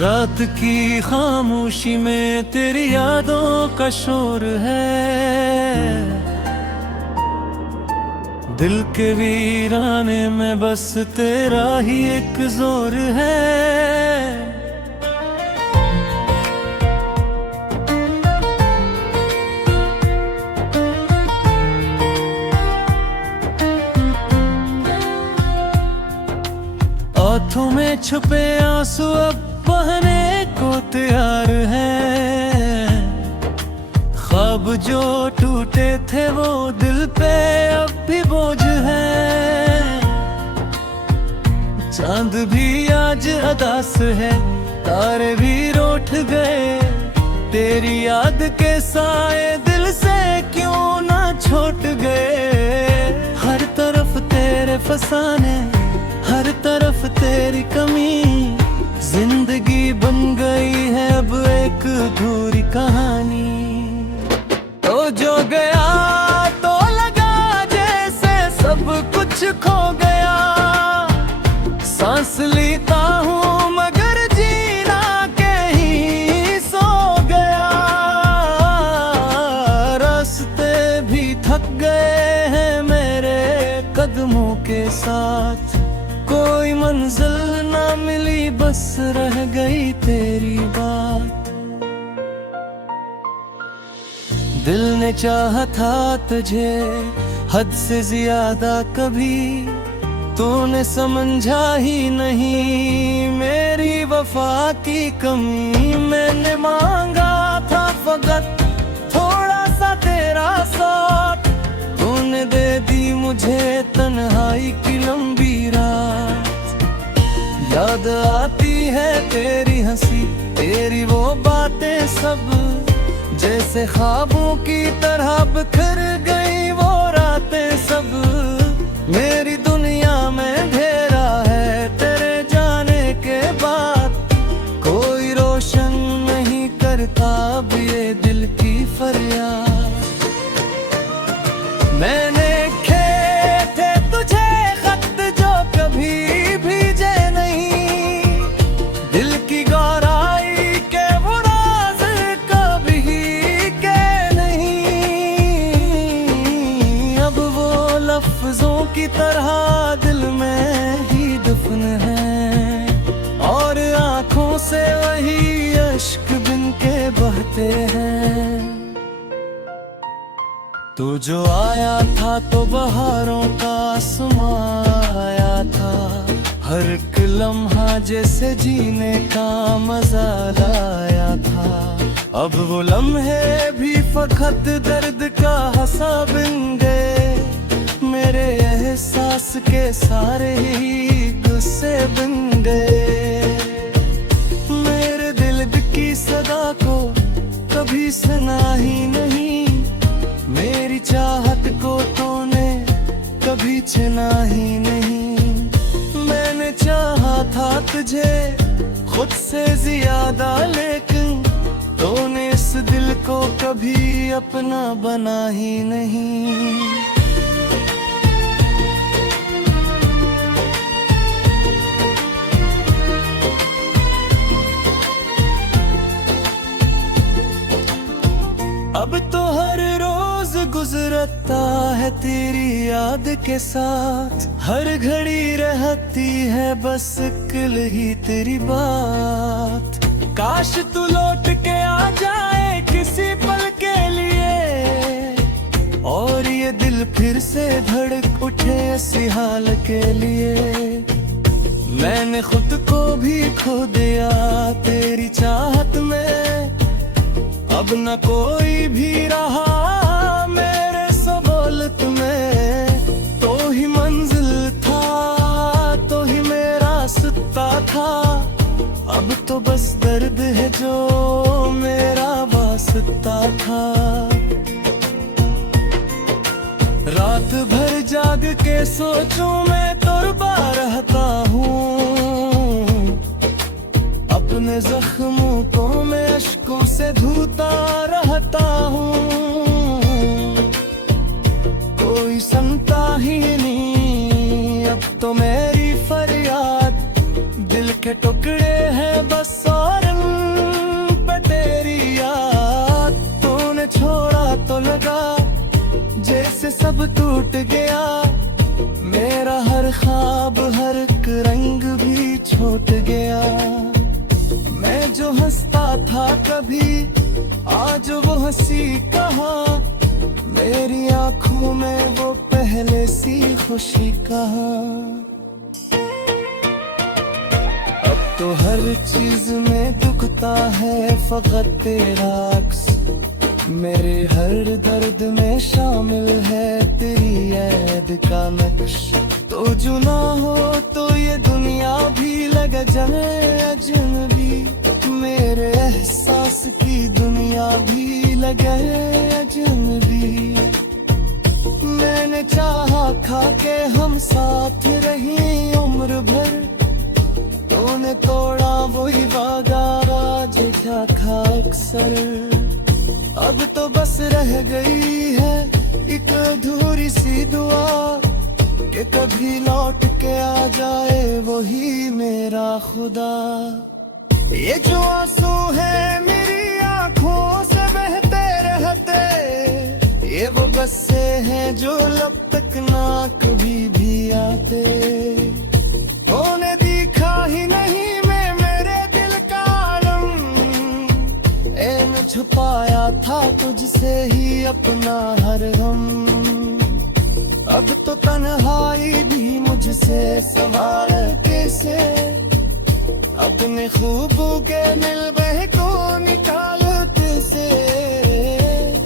रात की खामोशी में तेरी यादों का शोर है। दिल के वीराने में बस तेरा ही एक जोर है। आँखों में छुपे आंसू अब बहने को तैयार है। ख्वाब जो टूटे थे वो दिल पे अब भी बोझ है। चांद भी आज अदास है, तारे भी रूठ गए। तेरी याद के साए दिल से क्यों ना छूट गए। हर तरफ तेरे फसाने, हर तरफ तेरी कमी। जिंदगी बन गई है अब एक अधूरी कहानी। तो जो गया तो लगा जैसे सब कुछ खो गया। सांस लेता हूँ मगर जीना के ही सो गया। रास्ते भी थक गए हैं मेरे कदमों के साथ। कोई मंजिल ना मिली, बस रह गई तेरी बात। दिल ने चाहा था तुझे हद से ज्यादा, कभी तूने समझा ही नहीं मेरी वफा की कमी। मैंने मांगा था फकत थोड़ा सा तेरा साथ, तूने दे दी मुझे तन्हाई की लंबी रात। याद आती है तेरी हंसी, तेरी वो बातें सब, जैसे ख्वाबों की तरह बिखर गई वो रातें सब। मेरी दुनिया में अंधेरा है तेरे जाने के बाद। कोई रोशन नहीं करता अब ये दिल की फरियाद। मैंने थे तुझे खत जो कभी भेजे नहीं, दिल की गहराई के वो राज कभी के नहीं। अब वो लफ्जों की तरह दिल में ही दफन है, और आंखों से वही अश्क बिन के बहते हैं। तू जो आया था तो बहारों का समाया था। हर एक लम्हा जैसे जीने का मजा लाया था। अब वो लम्हे भी फकत दर्द का हंसा बिन गए। मेरे एहसास के सारे ही गुस्से बिन गए। मेरे दिल की सदा को कभी सुना ही नहीं। मेरी चाहत को तूने कभी छीना ही नहीं। मैंने चाहा था तुझे खुद से ज्यादा, लेकिन तूने इस दिल को कभी अपना बना ही नहीं। अब तो हर रोज गुजरता है तेरी याद के साथ। हर घड़ी रहती है बस कल ही तेरी बात। काश तू लौट के आ जाए किसी पल के लिए, और ये दिल फिर से धड़क उठे इसी हाल के लिए। मैंने खुद को भी खो दिया तेरी चाहत में। अब न कोई भी रहा मेरे सबोलत में। तो ही मंजिल था, तो ही मेरा रास्ता था। अब तो बस दर्द है जो मेरा वास्ता था। रात भर जाग के सोचूं मैं तुरबा रहता हूँ। अपने जख्मों को मैं अश्कों से धोता रहता हूँ। कोई सुनता ही नहीं अब तो मेरी फरियाद। दिल के टुकड़े हैं बस और अब टूट गया मेरा हर ख्वाब, हर एक रंग भी छूट गया। मैं जो हंसता था कभी, आज वो हंसी कहाँ, मेरी आंखों में वो पहले सी खुशी कहाँ। अब तो हर चीज में दुखता है फकत तेरा अक्स, मेरे हर दर्द में शामिल है तेरी याद का नक्श। तो जुना हो तो ये दुनिया भी लगे जले अजनबी, मेरे एहसास की दुनिया भी लगे अजनबी। मैंने चाहा खा के हम साथ रही उम्र भर, तूने तोड़ा वही वादा आज क्या खा अक्सर। अब तो बस रह गई है एक अधूरी सी दुआ, कि कभी लौट के आ जाए वही मेरा खुदा। ये जो आंसू है मेरी आंखों से बहते रहते, ये वो बस्से हैं जो लब तक ना कभी भी आते। तूने दिखा ही नहीं मैं मेरे दिल का आलम, छुपाया था तुझसे ही अपना हर गम। अब तो तन्हाई भी मुझसे सवाल कैसे, अपने खूबों के मिलबे को निकालते से।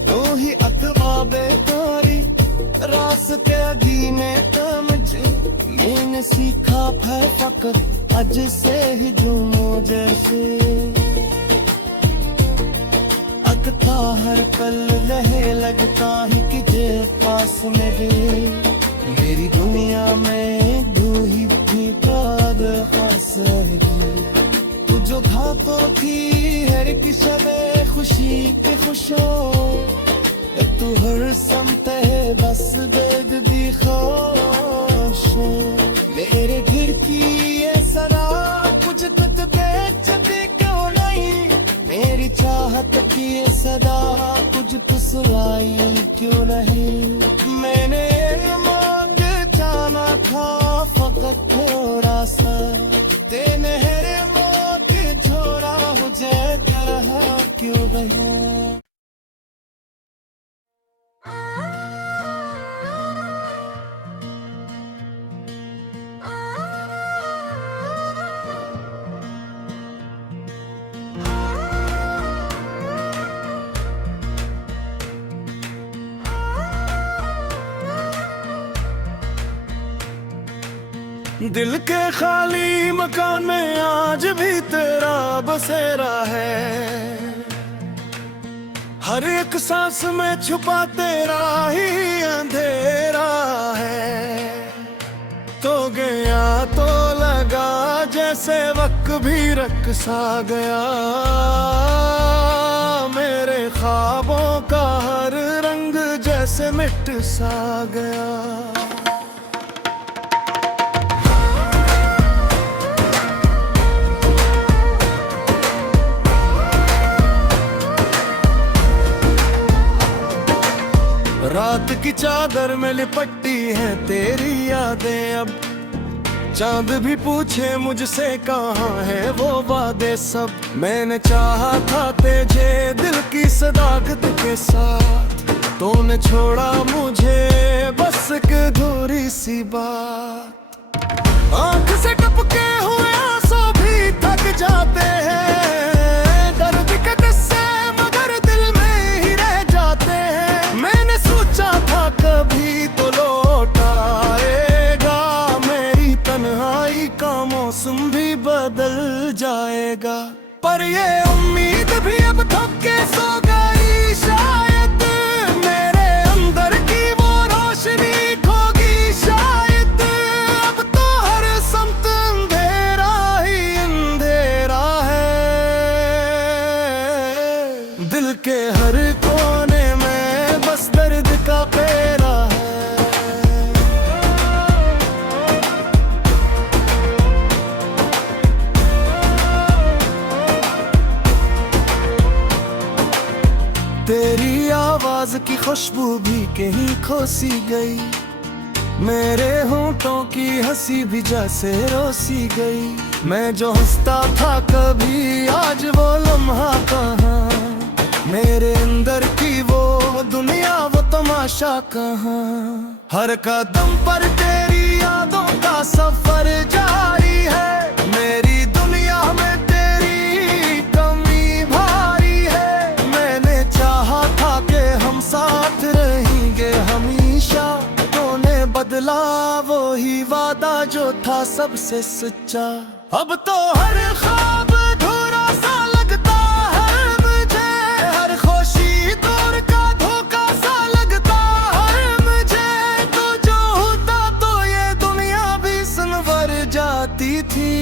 तू ही अखबाबे तारी रास्ते अगीने तमझ, मैंने सीखा है फकत आज से ही जो मुझे से। लगता हर पल रहे लगता ही कि जे पास में भी, मेरी दुनिया में तू ही थी पाग खास रहेगी। तू जो था तो थी हर की शबे खुशी पे खुशो, तू हर समते बस बेग दी खाशो। मेरे घर की ये सदा कुछ कुछ बेच भी क्यों नहीं, मेरी चाहत की ये सदा कुछ पुसलाई क्यों नहीं। मैंने मांग जाना था फकत थोड़ा सा, तेने हरे मौत छोड़ा मुझे तरह क्यों बहा। दिल के खाली मकान में आज भी तेरा बसेरा है, हर एक सांस में छुपा तेरा ही अंधेरा है। तो गया तो लगा जैसे वक्त भी रक़्सा गया, मेरे ख्वाबों का हर रंग जैसे मिट सा गया। रात की चादर में लिपटी है तेरी यादें अब, चांद भी पूछे मुझसे कहाँ है वो वादे सब। मैंने चाहा था तुझे दिल की सदाकत के साथ, तूने छोड़ा मुझे बस एक अधूरी सी बात। आंख से टपके हुए आंसू भी थक जाते हैं, दर्द के किस्से मगर दिल में ही रह जाते हैं। मैंने सोचा था कभी तो लौट आएगा, मेरी तन्हाई का मौसम भी बदल जाएगा। पर ये उम्मीद भी अब थक के सो गई, शायद मेरे अंदर की वो रोशनी खोगी शायद। अब तो हर समत अंधेरा ही अंधेरा है, दिल के हर कोने में बस दर्द का फेरा है। तेरी आवाज की खुशबू भी कहीं खोसी गई, मेरे होंठों की हंसी भी जैसे रोसी गई। मैं जो हंसता था कभी आज वो लम्हा कहाँ, मेरे अंदर की वो दुनिया वो तमाशा कहाँ। हर कदम पर तेरी यादों का सफर जारी है, मेरी दुनिया में तेरी कमी भारी है। मैंने चाहा था कि हम साथ रहेंगे हमेशा, तूने बदला वो ही वादा जो था सबसे सच्चा। अब तो हर ख्वाब अधूरा सा लगता है मुझे, हर खुशी दूर का धोखा सा लगता है मुझे। तू जो होता तो ये दुनिया भी संवर जाती थी,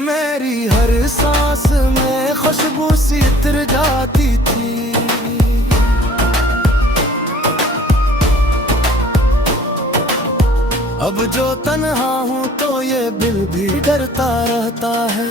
मेरी हर सांस में खुशबू सी इतर जाती थी। अब जो तन्हा हूँ तो ये दिल भी डरता रहता है,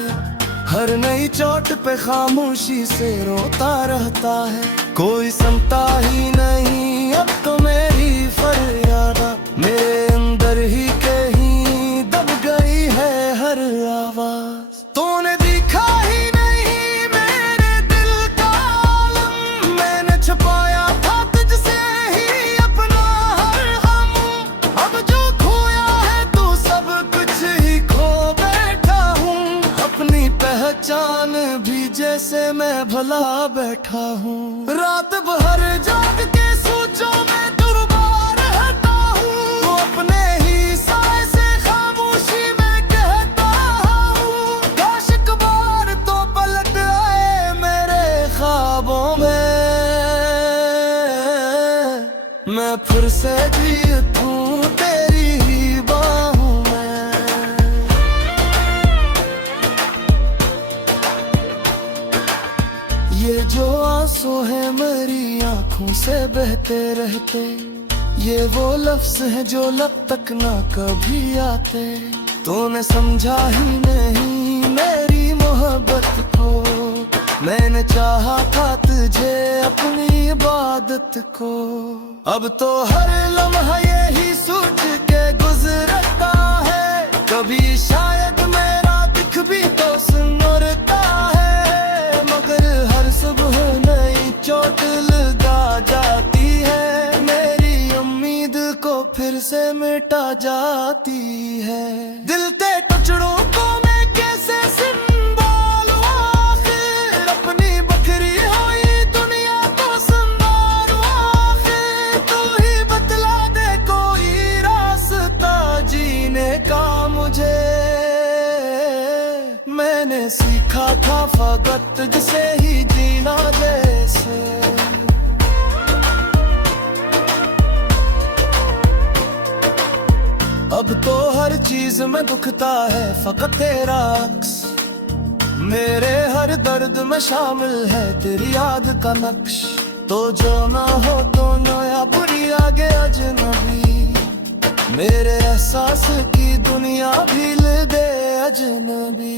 हर नई चोट पे खामोशी से रोता रहता है। कोई सुनता ही नहीं अब तो मेरी फरियाद, मेरे अंदर ही कहीं दब गई है हर आवाज। तूने दिखा ही नहीं मेरे दिल का आलम, मैंने छुपाया था तुझसे ही अपना हर गम। अब जो खोया है तू सब कुछ ही खो बैठा हूँ, अपनी पहचान भी जैसे मैं भुला बैठा हूँ। रात भर जाग के सोचो मैं दुर्बार रहता हूँ, अपने ही साए से खामोशी में कहता हूँ। काश एक बार तो पलट आए मेरे ख्वाबों में, मैं फिर से जीतूं तेरी ही बाहों में। ये जो आंसू है मेरी आंखों से बहते रहते, ये वो लफ्ज हैं जो लब तक ना कभी आते। तूने समझा ही नहीं मेरी मोहब्बत को, मैंने चाहा था तुझे अपनी इबादत को। अब तो हर लम्हा यही सोच के गुजरता है, कभी शायद मेरा दिख भी तो सुनरता है। मगर हर सुबह नई चोट लगा जाती है, मेरी उम्मीद को फिर से मिटा जाती है। दिल के टुकड़ों को मैं कैसे संभालूं आखिर, अपनी बखरी हुई दुनिया को संभालूं आखिर। तू ही बतला दे कोई रास्ता जीने का मुझे, मैंने सीखा था फकत जिसे ही जीना जैसे। अब तो हर चीज में दुखता है फकत तेरा अक्स, मेरे हर दर्द में शामिल है तेरी याद का नक्श। तो जो ना हो दोनों या बुरी आगे अजनबी, मेरे एहसास की दुनिया भी ले दे अजनबी।